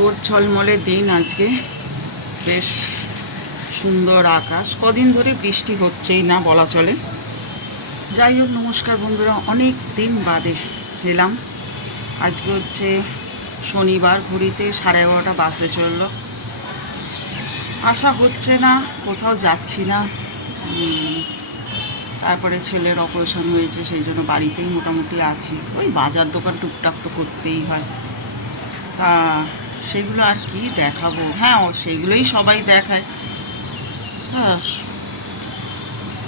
রোদ ঝলমলে দিন আজকে। বেশ সুন্দর আকাশ। কদিন ধরে বৃষ্টি হচ্ছেই না বলা চলে। যাই হোক, নমস্কার বন্ধুরা। অনেক দিন বাদে এলাম। আজকে হচ্ছে শনিবার ঘুরিতে সাড়ে এগারোটা বাসে চলল। আসা হচ্ছে না, কোথাও যাচ্ছি না। তারপরে ছেলের অপারেশন হয়েছে, সেই জন্য বাড়িতেই মোটামুটি আছি। ওই বাজার দোকান টুকটাক তো করতেই হয়। তা সেগুলো আর কি দেখাবো? হ্যাঁ সেইগুলোই সবাই দেখায়। হ্যাঁ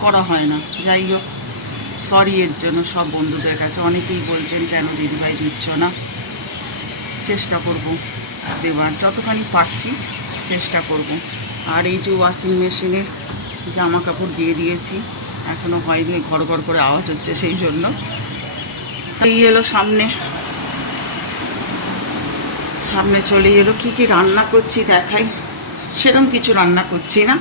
করা হয় না। যাই হোক সরি এর জন্য সব বন্ধুদের কাছে। অনেকেই বলছেন, কেন দিদিভাই দিচ্ছ না? চেষ্টা করব দেবার যতখানি পারছি, চেষ্টা করব। আর এই যে ওয়াশিং মেশিনে জামা কাপড় দিয়ে দিয়েছি এখনও হয়নি ঘর ঘর করে আওয়াজ হচ্ছে সেই জন্য। এই এলো সামনে। সামনে চলে এলো, কী কী রান্না করছি দেখাই। সেরকম কিছু রান্না করছি না।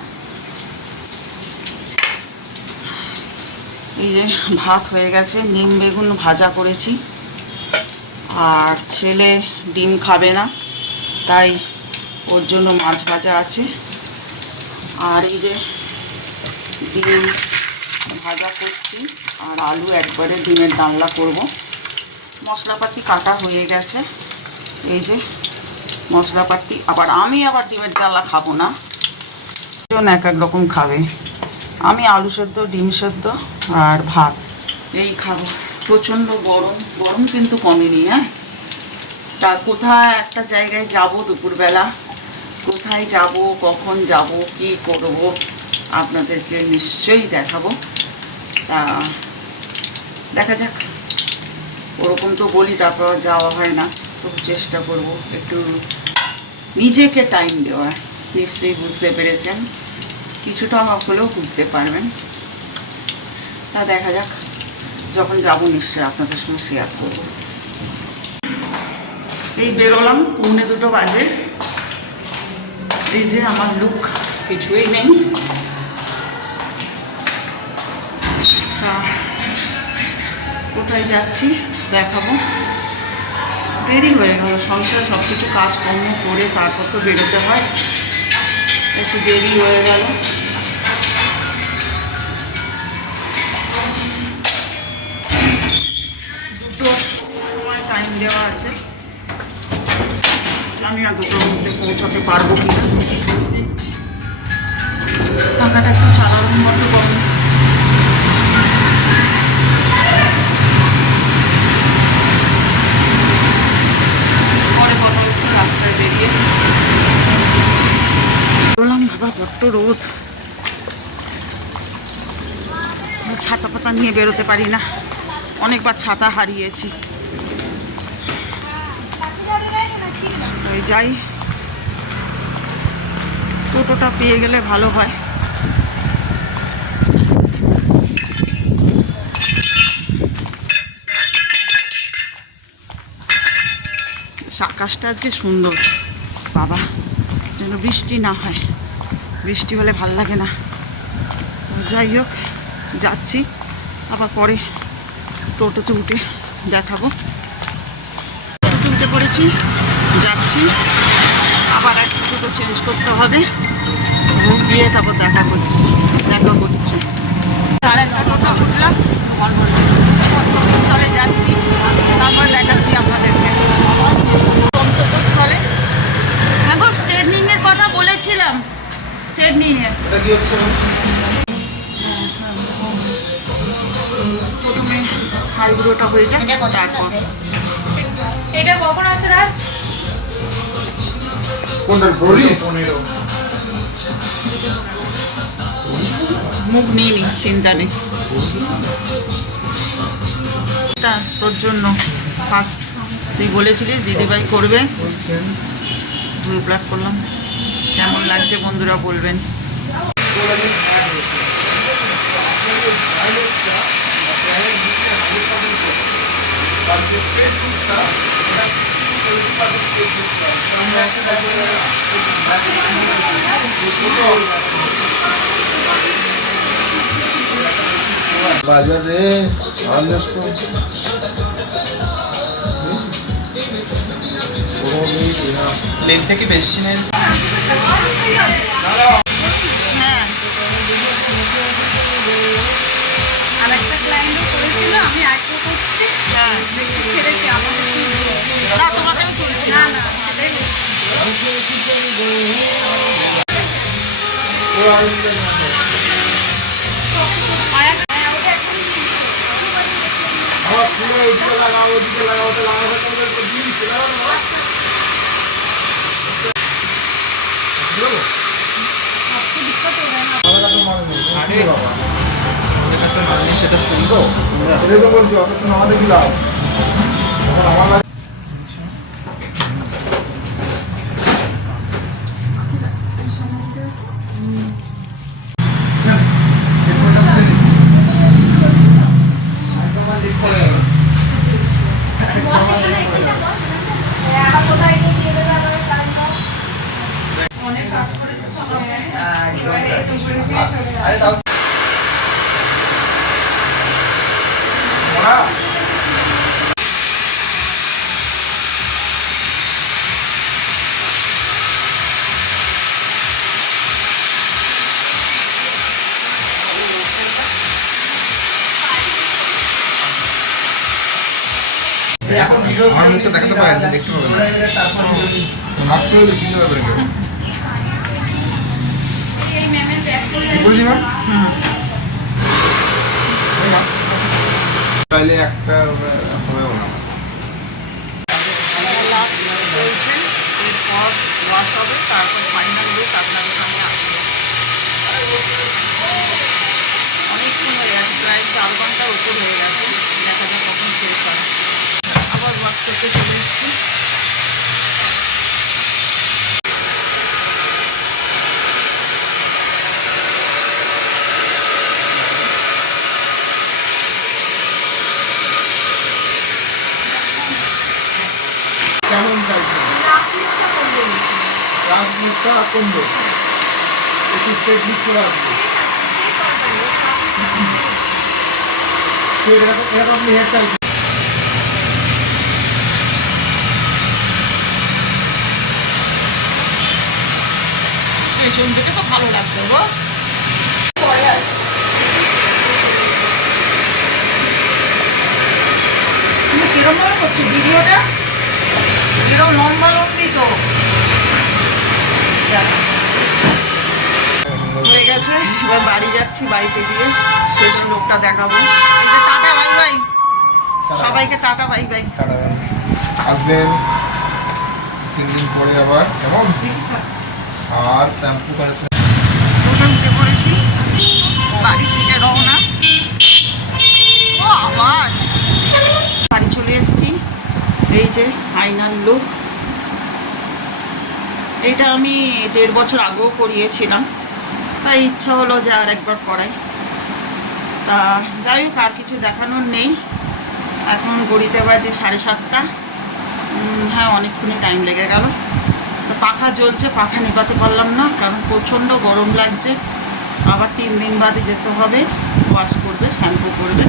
এই যে ভাত হয়ে গেছে, নিম বেগুন ভাজা করেছি। আর ছেলে ডিম খাবে না, তাই ওর জন্য মাছ ভাজা আছে। আর এই যে ডিম ভাজা করছি, আর আলু একবারে ডিমের ডালনা করব। মশলাপাতি কাটা হয়ে গেছে। এই যে মশলাপাতি, আবার আমি আবার ডিমের ডালনা খাব না। জন এক এক রকম খাবে। আমি আলু সেদ্ধ, ডিম সেদ্ধ আর ভাত। এই খাব। প্রচণ্ড গরম। গরম কিন্তু কমেনি হ্যাঁ? তা কোথায় একটা জায়গায় যাব দুপুরবেলা? কোথায় যাব, কখন যাব, কি করব, আপনাদেরকে নিশ্চয়ই দেখাবো। তা দেখা যাক। ওরকম তো বলি, তারপর যাওয়া হয় না। তবু চেষ্টা করব একটু নিজেকে টাইম দেওয়ার নিশ্চয়ই বুঝতে পেরেছেন। কিছুটা হলেও বুঝতে পারবেন। তা দেখা যাক, যখন যাব নিশ্চয়ই আপনাদের সঙ্গে শেয়ার করব। এই বেরোলাম, পৌনে দুটো বাজে। এই যে আমার লুক কিছুই নেই। কোথায় যাচ্ছি, দেখাবো। দেরি হয়ে গেল। সংসারে সব কিছু কাজকর্ম করে তারপর তো বেরোতে হয়। একটু দেরি হয়ে গেল। দুটো সময় টাইম দেওয়া আছে। জানি না দুটোর মধ্যে পৌঁছাতে পারব কি না টাকাটা একটু সাধারণ মতো কম পরে কথা বড্ড রোদ। ছাতা পাতা নিয়ে বেরোতে পারি না। অনেকবার ছাতা হারিয়েছি। যাই। টোটোটা পেয়ে গেলে ভালো হয়। আকাশটা আজকে সুন্দর। বাবা, যেন বৃষ্টি না হয়। বৃষ্টি হলে ভালো লাগে না। যাই হোক, যাচ্ছি। আবার পরে টোটোতে উঠে দেখাবো। উঠে পড়েছি, যাচ্ছি। আবার একটা টোটো চেঞ্জ করতে হবে। গিয়ে তারপর দেখা করছি দেখা করছি। সাড়ে টোটোটা উঠলাম গন্তব্যস্থলে যাচ্ছি। তারপর স্ট্রেটনিংয়ের এটা কি হচ্ছে? প্রথমে হাইব্রোটা হয়ে যায় তারপর। এটা কখন আছে রাজ? কোনটা ব্রোলি মুখ নিয়ে নি চিন্তা নেই। তা তোর জন্য ফার্স্ট তুই বলেছিলিস দিদিভাই করবে। ব্লু ব্ল্যাক করলাম। কেমন লাগছে বন্ধুরা বলবেন। বাজারে এক- হ্যাঁ, ওটা এখন আমার ফুলে এদিকে লাগাও ওদিকে লাগাও লাগাও ওটা তো দিন ছিল আরে আমাদের মানে সেটা শুনব? সেটাই তো বলছি আমাদের কি লাভ? আমার লাভ অনেক করেছি আমার মুখটা দেখাতে পারেন না, দেখতে পাবেন না মাস্ক পরে চিনতে পারবেন না করে কি ম্যাম তাহলে একটা হবেও না। চলছে এরপর ওয়াশ হবে, তারপর ফাইনাল লুক আপনাদের সামনে আসবে অনেকক্ষণ হয়ে প্রায় চার ঘণ্টার উপর হয়ে গেছে, দেখা যাক কখন শেষ হয়। আবার ওয়াশ করতে চলে এসেছি কেমন চাইছেন রাজনীতিটা কমবে একটু লিখ করে আসবে এরকম হেয়ার চাইছেন পেছন থেকে তো ভালো লাগবে গো। হয়ে গেছে এবার বাড়ি যাচ্ছি বাড়িতে গিয়ে। শেষ লোকটা দেখাবো। এই যে টাটা বাই বাই। সবাইকে টাটা বাই বাই। আসবেন তিন দিন পরে আবার কেমন আর শ্যাম্পু করেছেন। টোটো উঠে পড়েছি? বাড়ির দিকে রওনা। ও আওয়াজ। বাড়ি চলে এসেছি। এই যে ফাইনাল লুক। এটা আমি দেড় বছর আগেও করিয়েছিলাম। তাই ইচ্ছা হলো যে আর একবার করাই। তা যাই হোক, আর কিছু দেখানোর নেই। এখন গড়িতে বাজে সাড়ে সাতটা। হ্যাঁ অনেকক্ষণই টাইম লেগে গেল। তো পাখা জ্বলছে, পাখা নেভাতে পারলাম না, কারণ প্রচণ্ড গরম লাগছে। আবার তিন দিন বাদে যেতে হবে। ওয়াশ করবে, শ্যাম্পু করবে।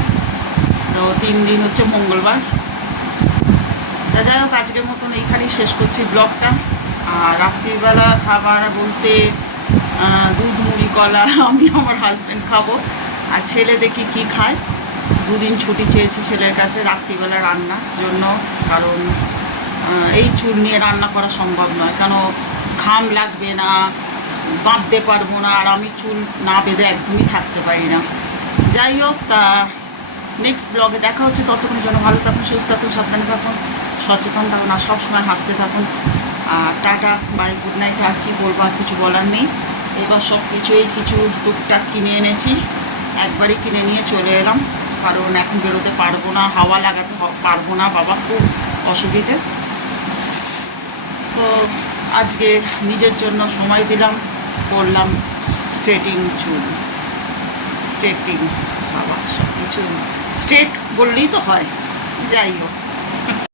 তো তিন দিন হচ্ছে মঙ্গলবার। তা যাই হোক, আজকের মতন এইখানেই শেষ করছি ব্লগটা। আর রাত্রিবেলা খাবার বলতে দুধ, মুড়ি, কলা আমি আমার হাজব্যান্ড খাব। আর ছেলে দেখি কি খায়। দুদিন ছুটি চেয়েছি ছেলের কাছে রাত্রিবেলা রান্নার জন্য, কারণ এই চুল নিয়ে রান্না করা সম্ভব নয়। কেন, ঘাম লাগবে না, বাঁধতে পারব না, আর আমি চুল না বেঁধে একদমই থাকতে পারি না। যাই হোক, তা নেক্সট ব্লগে দেখা হচ্ছে। ততক্ষণ জন্য ভালো থাকুন, সুস্থ থাকুন, সাবধানে থাকুন, সচেতন থাকুন, আর সবসময় হাসতে থাকুন। আর টাটা, বাই, গুড নাইট, আর কি বলব, আর কিছু বলার নেই। এবার সব কিছুই কিছু টুকটাক কিনে এনেছি। একবারই কিনে নিয়ে চলে এলাম। কারণ এখন বেরোতে পারব না, হাওয়া লাগাতে পারব না, বাবা খুব অসুবিধে। তো আজকে নিজের জন্য সময় দিলাম, করলাম স্ট্রেটিং চুল। স্ট্রেটিং, বাবা, সব কিছু। স্ট্রেট বললেই তো হয়। যাই হোক।